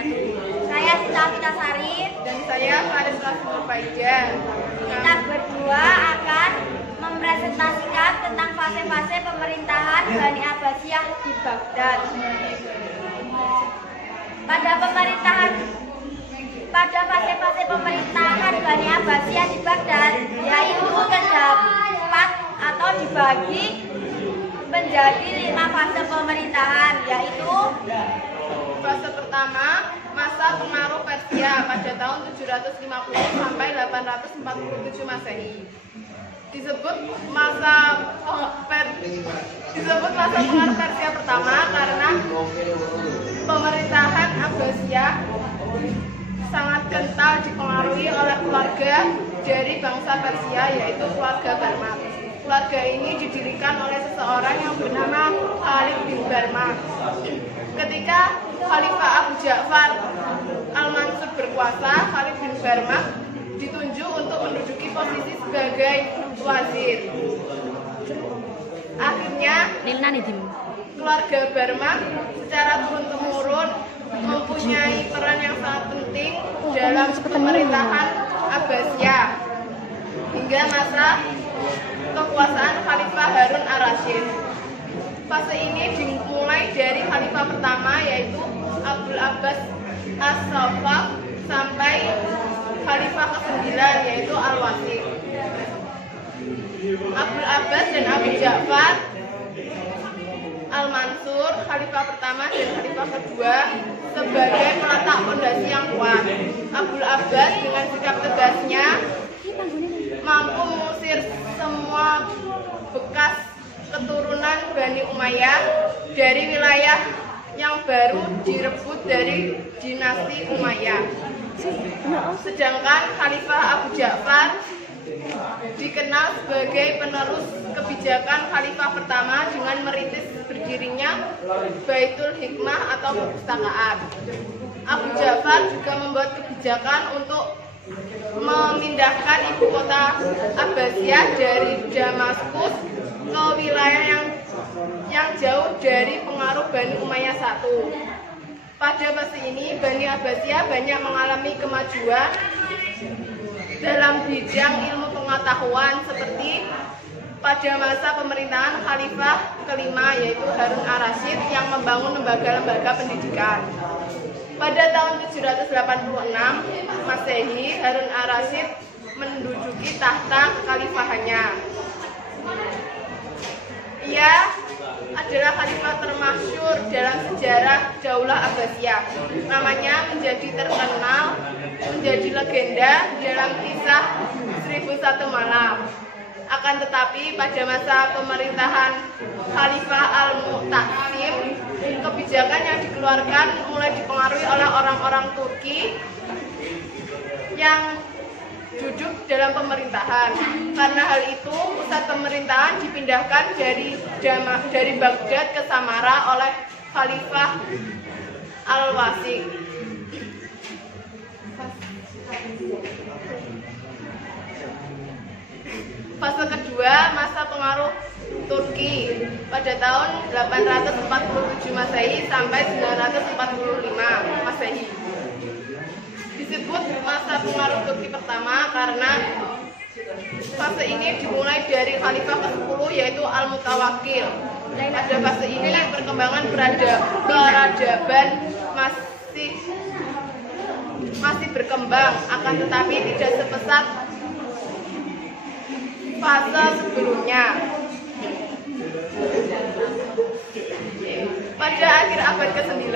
wabarakatuh. Saya Sita Vitasari Dan saya Faris Faija. Kita berdua akan mempresentasikan tentang fase-fase pemerintahan Bani Abbasiyah di Baghdad. Pada fase-fase pemerintahan Bani Abbasiyah di Baghdad, yaitu terdapat atau dibagi menjadi 5 fase pemerintahan, yaitu Fase pertama, masa pengaruh Persia pada tahun 750 sampai 847 Masehi. Disebut masa pengaruh Persia pertama karena pemerintahan Abbasiyah sangat kental dipengaruhi oleh keluarga dari bangsa Persia, yaitu keluarga Barmak. Keluarga ini didirikan oleh seseorang yang bernama Khalid bin Barmak. Ketika Khalifah Abu Ja'far Al-Mansur berkuasa, Khalid bin Barmak ditunjuk untuk menduduki posisi sebagai wazir. Akhirnya, keluarga Barmak secara turun-temurun mempunyai peran yang sangat penting dalam pemerintahan Abbasiyah hingga masa kekuasaan Khalifah Harun Ar-Rasyid. Fase ini dimulai dari Khalifah pertama, yaitu Abdul Abbas As-Saffah, sampai Khalifah ke-9, yaitu Al-Wasiq. Abdul Abbas dan Abu Ja'far Al-Mansur, Khalifah pertama dan Khalifah kedua, sebagai peletak fondasi yang kuat. Abdul Abbas dengan sikap tegasnya mampu mengusir semua bekas keturunan Bani Umayyah dari wilayah yang baru direbut dari dinasti Umayyah. Sedangkan Khalifah Abu Ja'far dikenal sebagai penerus kebijakan Khalifah pertama dengan merintis berdirinya Baitul Hikmah atau perpustakaan. Abu Ja'far juga membuat kebijakan untuk memindahkan ibu kota Abbasiyah dari Damaskus ke wilayah yang jauh dari pengaruh Bani Umayyah I. Pada fase ini, Bani Abbasiyah banyak mengalami kemajuan dalam bidang ilmu pengetahuan, seperti pada masa pemerintahan Khalifah kelima, yaitu Harun Ar-Rasyid, yang membangun lembaga-lembaga pendidikan. Pada tahun 786 Masehi, Harun Ar-Rasyid menduduki tahta kekhalifahannya. Ia adalah khalifah termasyhur dalam sejarah Daulah Abbasiyah. Namanya menjadi terkenal, menjadi legenda dalam kisah 1001 Malam. Akan tetapi pada masa pemerintahan Khalifah Al-Mu'tasim, kebijakan yang dikeluarkan mulai dipengaruhi oleh orang-orang Turki yang duduk dalam pemerintahan. Karena hal itu, pusat pemerintahan dipindahkan dari Baghdad ke Samara oleh Khalifah Al-Wasiq. Fase kedua, masa pengaruh Turki pada tahun 847 Masehi sampai 945 Masehi. Disebut masa pengaruh Turki pertama karena fase ini dimulai dari Khalifah ke-10, yaitu Al-Mutawakkil. Pada fase ini perkembangan peradaban masih berkembang, akan tetapi tidak sepesat fase sebelumnya. Pada akhir abad ke-9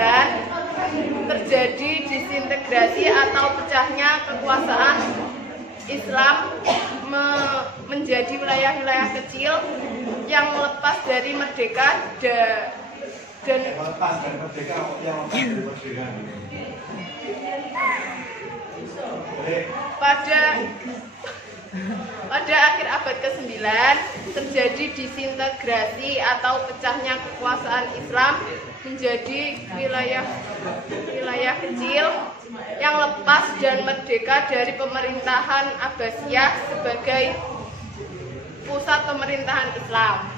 terjadi disintegrasi atau pecahnya kekuasaan Islam menjadi wilayah-wilayah kecil yang melepas dari merdeka dan pada akhir abad ke-9 terjadi disintegrasi atau pecahnya kekuasaan Islam menjadi wilayah kecil yang lepas dan merdeka dari pemerintahan Abbasiyah sebagai pusat pemerintahan Islam.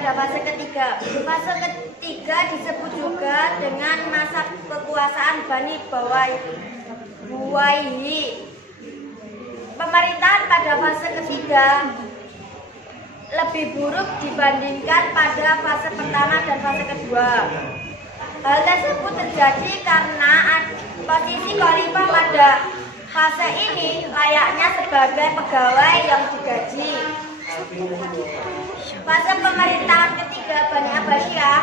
pada fase ketiga. Fase ketiga disebut juga dengan masa kekuasaan Bani Buwaihi. Pemerintahan pada fase ketiga lebih buruk dibandingkan pada fase pertama dan fase kedua. Hal tersebut terjadi karena posisi khalifah pada fase ini layaknya sebagai pegawai yang digaji. Fase pemerintahan ketiga Bani Abbasiyah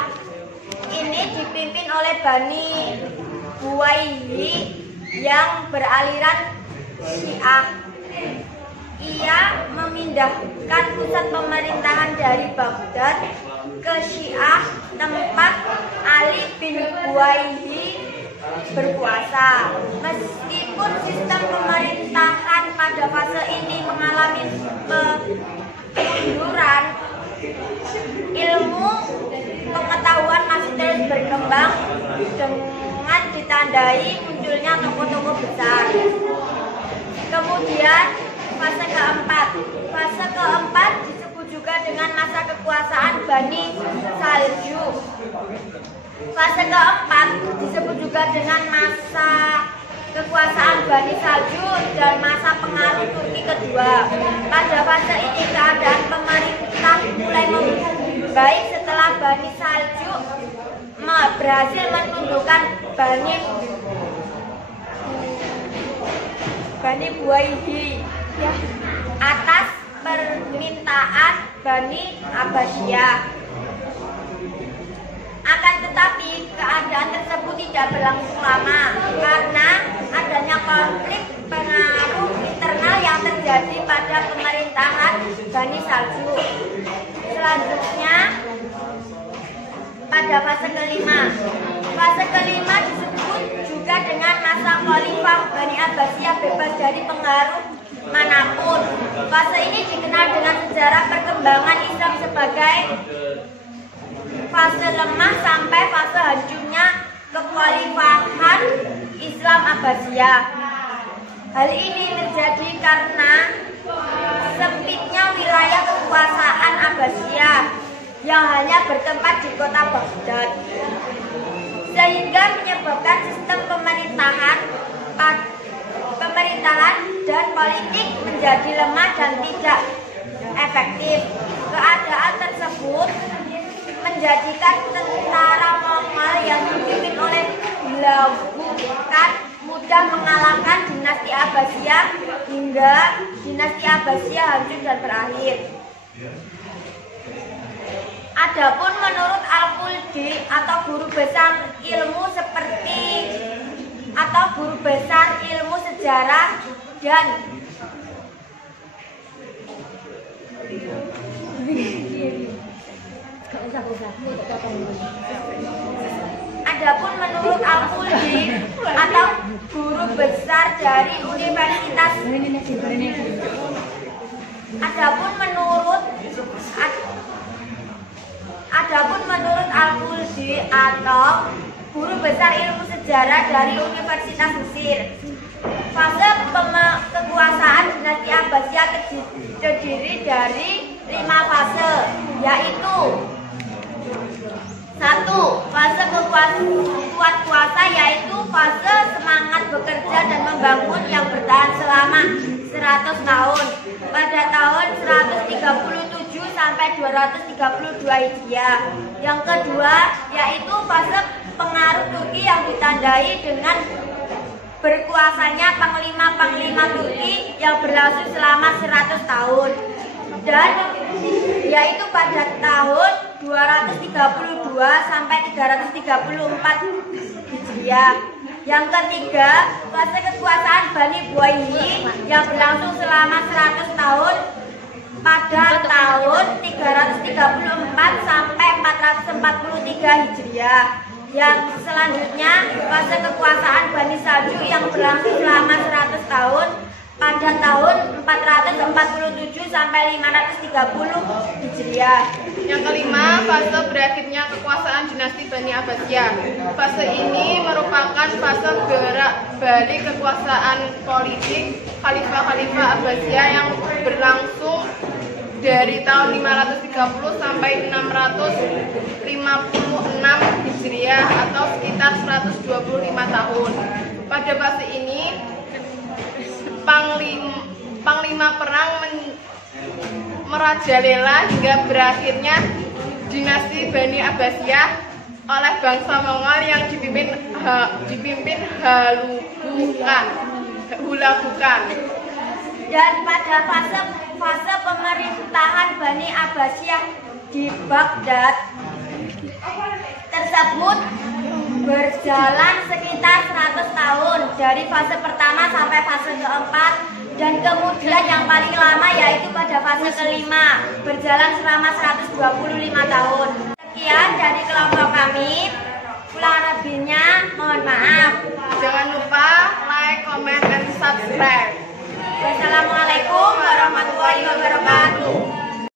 ini dipimpin oleh Bani Buwaihi yang beraliran Syiah. Ia memindahkan pusat pemerintahan dari Baghdad ke Syiah, tempat Ali bin Buwaihi berkuasa. Meskipun sistem pemerintahan pada fase ini mengalami kemunduran, ilmu pengetahuan masih terus berkembang dengan ditandai munculnya tokoh-tokoh besar. Kemudian fase keempat. Fase keempat disebut juga dengan masa kekuasaan Bani Saljuk. Fase keempat disebut juga dengan masa kekuasaan Bani Saljuk dan masa pengaruh Turki kedua. Pada fase ini keadaan pemerintah mulai membaik setelah Bani Saljuk berhasil menundukkan Bani Buwaihi atas permintaan Bani Abbasiyah. Akan tetapi keadaan tersebut tidak berlangsung lama karena adanya konflik pengaruh internal yang terjadi pada pemerintahan Bani Saljuk. Selanjutnya pada fase kelima. Fase kelima disebut juga dengan masa khalifah Bani Abbasiyah bebas dari pengaruh manapun. Fase ini dikenal dengan sejarah perkembangan Islam sebagai fase lemah sampai fase hancurnya kekhalifahan Islam Abbasiyah. Hal ini terjadi karena sempitnya wilayah kekuasaan Abbasiyah yang hanya bertempat di kota Baghdad, sehingga menyebabkan sistem pemerintahan dan politik menjadi lemah dan tidak efektif. Keadaan tersebut menjadikan tentara Mongol yang dipimpin oleh Hulagu mudah mengalahkan dinasti Abbasiyah hingga dinasti Abbasiyah hancur dan berakhir. Adapun menurut Al-Khuldi atau guru besar ilmu sejarah dan Adapun menurut Al-Khuldi atau guru besar dari Universitas Adapun menurut Al-Khuldi atau guru besar ilmu sejarah dari Universitas Mesir, fase kekuasaan dinasti Abbasiyah terdiri dari 5 fase, yaitu 1. Fase kuat kuasa, yaitu fase semangat bekerja dan membangun yang bertahan selama 100 tahun pada tahun 137 sampai 232 Hijriah. Yang kedua yaitu fase pengaruh Turki yang ditandai dengan berkuasanya panglima-panglima Turki yang berlangsung selama 100 tahun, dan yaitu pada tahun 232 sampai 334 Hijriah. Yang ketiga, fase kekuasaan Bani Buwaihi yang berlangsung selama 100 tahun pada tahun 334 sampai 443 Hijriah. Yang selanjutnya, fase kekuasaan Bani Saljuk yang berlangsung selama 100 tahun pada tahun 447 sampai 530 Hijriah. Yang kelima, fase berakhirnya kekuasaan dinasti Bani Abbasiyah. Fase ini merupakan fase gerak balik kekuasaan politik Khalifah-Khalifah Abbasiyah yang berlangsung dari tahun 530 sampai 656 Hijriah atau sekitar 125 tahun. Pada fase ini Panglima perang merajalela hingga berakhirnya dinasti Bani Abbasiyah oleh bangsa Mongol yang dipimpin Hulagukan. Dan pada fase pemerintahan Bani Abbasiyah di Baghdad tersebut berjalan sekitar 100 tahun dari fase pertama sampai fase keempat, dan kemudian yang paling lama yaitu pada fase kelima berjalan selama 125 tahun. Sekian dari kelompok kami. Kurang lebihnya mohon maaf. Jangan lupa